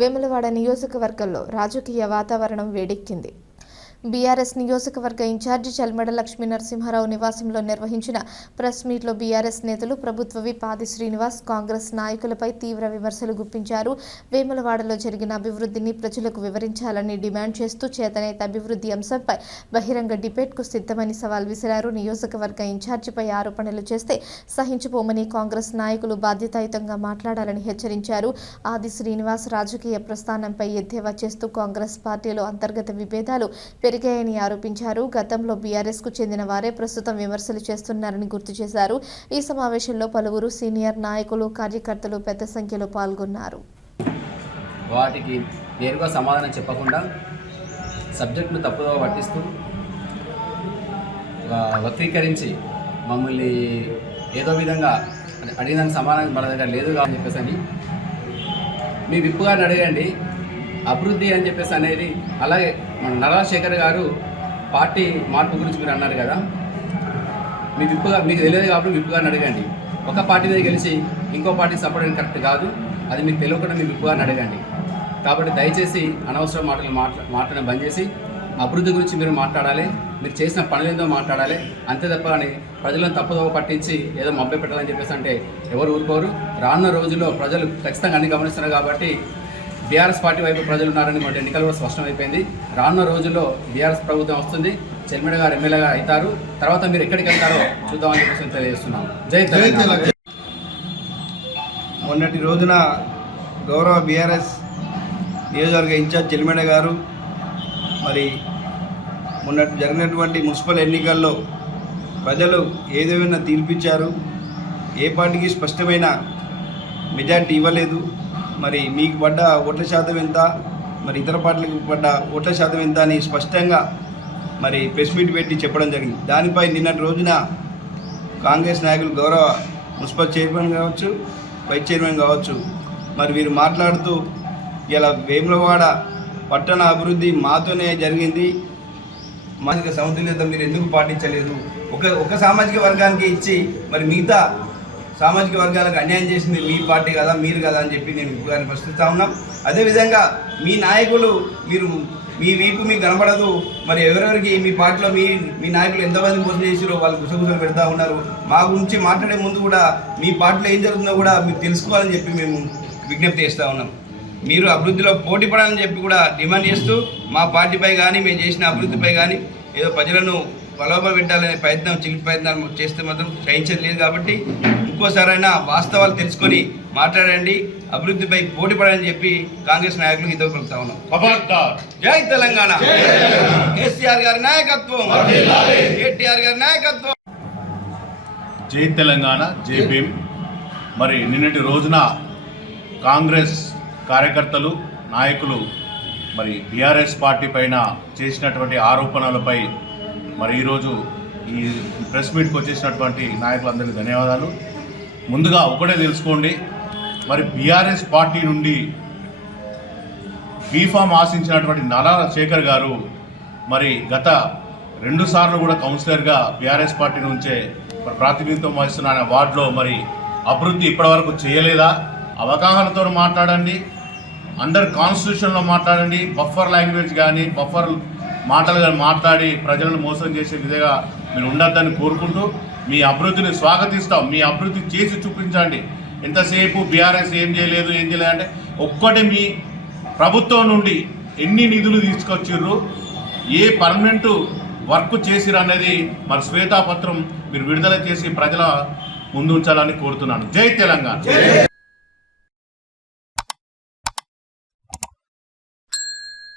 వేములవాడ నియోజకవర్గంలో రాజకీయ వాతావరణం వేడెక్కింది. బీఆర్ఎస్ నియోజకవర్గ ఇన్ఛార్జి చల్మడ లక్ష్మీ నరసింహారావు నివాసంలో నిర్వహించిన ప్రెస్ మీట్లో బీఆర్ఎస్ నేతలు ప్రభుత్వ విప్ ఆది శ్రీనివాస్ కాంగ్రెస్ నాయకులపై తీవ్ర విమర్శలు గుప్పించారు. వేములవాడలో జరిగిన అభివృద్ధిని ప్రజలకు వివరించాలని డిమాండ్ చేస్తూ చేతనైతే అభివృద్ధి అంశంపై బహిరంగ డిబేట్కు సిద్ధమని సవాల్ విసిరారు. నియోజకవర్గ ఇన్ఛార్జిపై ఆరోపణలు చేస్తే సహించుకోమని కాంగ్రెస్ నాయకులు బాధ్యతాయుతంగా మాట్లాడాలని హెచ్చరించారు. ఆది శ్రీనివాస్ రాజకీయ ప్రస్థానంపై ఎద్దేవా చేస్తూ కాంగ్రెస్ పార్టీలో అంతర్గత విభేదాలు పెరిగాయని ఆరోపించారు. గతంలో బీఆర్ఎస్ కు చెందిన వారే ప్రస్తుతం విమర్శలు చేస్తున్నారని గుర్తు చేశారు. ఈ సమావేశంలో పలువురు సీనియర్ నాయకులు, కార్యకర్తలు పెద్ద సంఖ్యలో పాల్గొన్నారు. వాటికి నేరుగా సమాధానం చెప్పకుండా సబ్జెక్టును తప్పుగా పట్టిస్తూ వక్రీకరించి మమ్మల్ని ఏదో విధంగా అడిగిన సమాధానం మన దగ్గర లేదు అని చెప్పేసి అని మీ విప్పు గారిని అడగండి. అభివృద్ధి అని చెప్పేసి అనేది అలాగే మన నరశేఖర్ గారు పార్టీ మార్పు గురించి మీరు అన్నారు కదా, మీ విప్పుగా మీకు తెలియదు కాబట్టి విప్పు గారిని అడగండి. ఒక పార్టీ మీద గెలిచి ఇంకో పార్టీ సపోర్ట్ అని కరెక్ట్ కాదు, అది మీకు తెలియకుండా మీ విప్పు గారిని అడగండి. కాబట్టి దయచేసి అనవసర మాటలు మాట్లాడడం బంద్ చేసి అభివృద్ధి గురించి మీరు మాట్లాడాలి, మీరు చేసిన పనులేందో మాట్లాడాలి. అంతే తప్ప అని ప్రజలను తప్పుదోవ పట్టించి ఏదో మభ్య పెట్టాలని చెప్పేసి అంటే ఎవరు ఊరుకోరు. రానున్న రోజుల్లో ప్రజలు ఖచ్చితంగా అన్ని గమనిస్తున్నారు కాబట్టి బీఆర్ఎస్ పార్టీ వైపు ప్రజలు ఉన్నారని మన ఎన్నికలు కూడా స్పష్టమైపోయింది. రానున్న రోజుల్లో బీఆర్ఎస్ ప్రభుత్వం వస్తుంది, చెల్మిడ గారు ఎమ్మెల్యేగా అవుతారు. తర్వాత మీరు ఎక్కడికి వెళ్తారో చూద్దామని చెప్పేసి తెలియజేస్తున్నాం. జై తెలంగాణ. మొన్నటి రోజున గౌరవ బీఆర్ఎస్ నియోజకవర్గ ఇన్ఛార్జ్ చెల్మిడ గారు మరి మొన్న జరిగినటువంటి మున్సిపల్ ఎన్నికల్లో ప్రజలు ఏదేమైనా తీర్పిచ్చారు, ఏ పార్టీకి స్పష్టమైన మెజార్టీ ఇవ్వలేదు. మరి మీకు పడ్డ ఓట్ల శాతం ఎంత, మరి ఇతర పార్టీలకు పడ్డ ఓట్ల శాతం ఎంత అని స్పష్టంగా మరి ప్రెస్ మీట్ పెట్టి చెప్పడం జరిగింది. దానిపై నిన్నటి రోజున కాంగ్రెస్ నాయకులు గౌరవ మున్సిపల్ చైర్మన్ కావచ్చు, వైస్ చైర్మన్ కావచ్చు, మరి వీరు మాట్లాడుతూ ఇలా వేములవాడ పట్టణ అభివృద్ధి మాతోనే జరిగింది, సామాజిక సమతుల్యత మీరు ఎందుకు పాటించలేదు, ఒక సామాజిక వర్గానికి ఇచ్చి మరి మిగతా సామాజిక వర్గాలకు అన్యాయం చేసింది మీ పార్టీ కదా, మీరు కదా అని చెప్పి నేను విప్పుగారిని ప్రశ్నిస్తూ ఉన్నాం. అదేవిధంగా మీ నాయకులు మీరు మీ వీపు మీకు కనబడదు, మరి ఎవరెవరికి మీ పార్టీలో మీ నాయకులు ఎంతమంది మోసం చేసిరో వాళ్ళు గుసగుసలు పెడతా ఉన్నారు. మా గురించి మాట్లాడే ముందు కూడా మీ పార్టీలో ఏం జరుగుతుందో కూడా మీరు తెలుసుకోవాలని చెప్పి మేము విజ్ఞప్తి చేస్తూ ఉన్నాం. మీరు అభివృద్ధిలో పోటీ పడాలని చెప్పి కూడా డిమాండ్ చేస్తూ మా పార్టీపై కానీ మేము చేసిన అభివృద్ధిపై కానీ ఏదో ప్రజలను ప్రలోభ పెట్టాలనే చిలిపి ప్రయత్నాలు చేస్తే మాత్రం సహించలేదు. లేదు కాబట్టి ఇంకోసారైనా వాస్తవాలు తెలుసుకొని మాట్లాడండి, అభివృద్ధిపై పోటీ పడాలని చెప్పి కాంగ్రెస్ నాయకులు హితవు పలుకుతా ఉన్నాం. జై తెలంగాణ. కేసీఆర్ గారి నాయకత్వం, కేటీఆర్ గారి నాయకత్వం. జై తెలంగాణ, జై భీమ్. మరి నిన్నటి రోజున కాంగ్రెస్ కార్యకర్తలు, నాయకులు మరి బీఆర్ఎస్ పార్టీ పైన చేసినటువంటి ఆరోపణలపై మరి ఈరోజు ఈ ప్రెస్ మీట్కి వచ్చేసినటువంటి నాయకులందరికీ ధన్యవాదాలు. ముందుగా ఒకటే తెలుసుకోండి, మరి బీఆర్ఎస్ పార్టీ నుండి బీఫామ్ ఆశించినటువంటి నరశేఖర్ గారు మరి గత 2 సార్లు కూడా కౌన్సిలర్గా బీఆర్ఎస్ పార్టీ నుంచే మరి ప్రాతినిధ్యం వహిస్తున్న వార్డులో మరి అభివృద్ధి ఇప్పటివరకు చేయలేదా? అవగాహనతో మాట్లాడండి, అండర్ కాన్స్టిట్యూషన్లో మాట్లాడండి. బఫర్ లాంగ్వేజ్ కానీ బఫర్ మాటలు కానీ మాట్లాడి ప్రజలను మోసం చేసే విధంగా మీరు ఉండొద్దని కోరుకుంటూ మీ అభివృద్ధిని స్వాగతిస్తాం. మీ అభివృద్ధి చేసి చూపించండి. ఎంతసేపు బీఆర్ఎస్ ఏం చేయలేదు అంటే ఒక్కటి మీ ప్రభుత్వం నుండి ఎన్ని నిధులు తీసుకొచ్చిర్రు, ఏ పర్మనెంట్ వర్క్ చేసిరు అనేది మరి శ్వేతాపత్రం మీరు విడుదల చేసి ప్రజల ముందు ఉంచాలని కోరుతున్నాను. జై తెలంగాణ.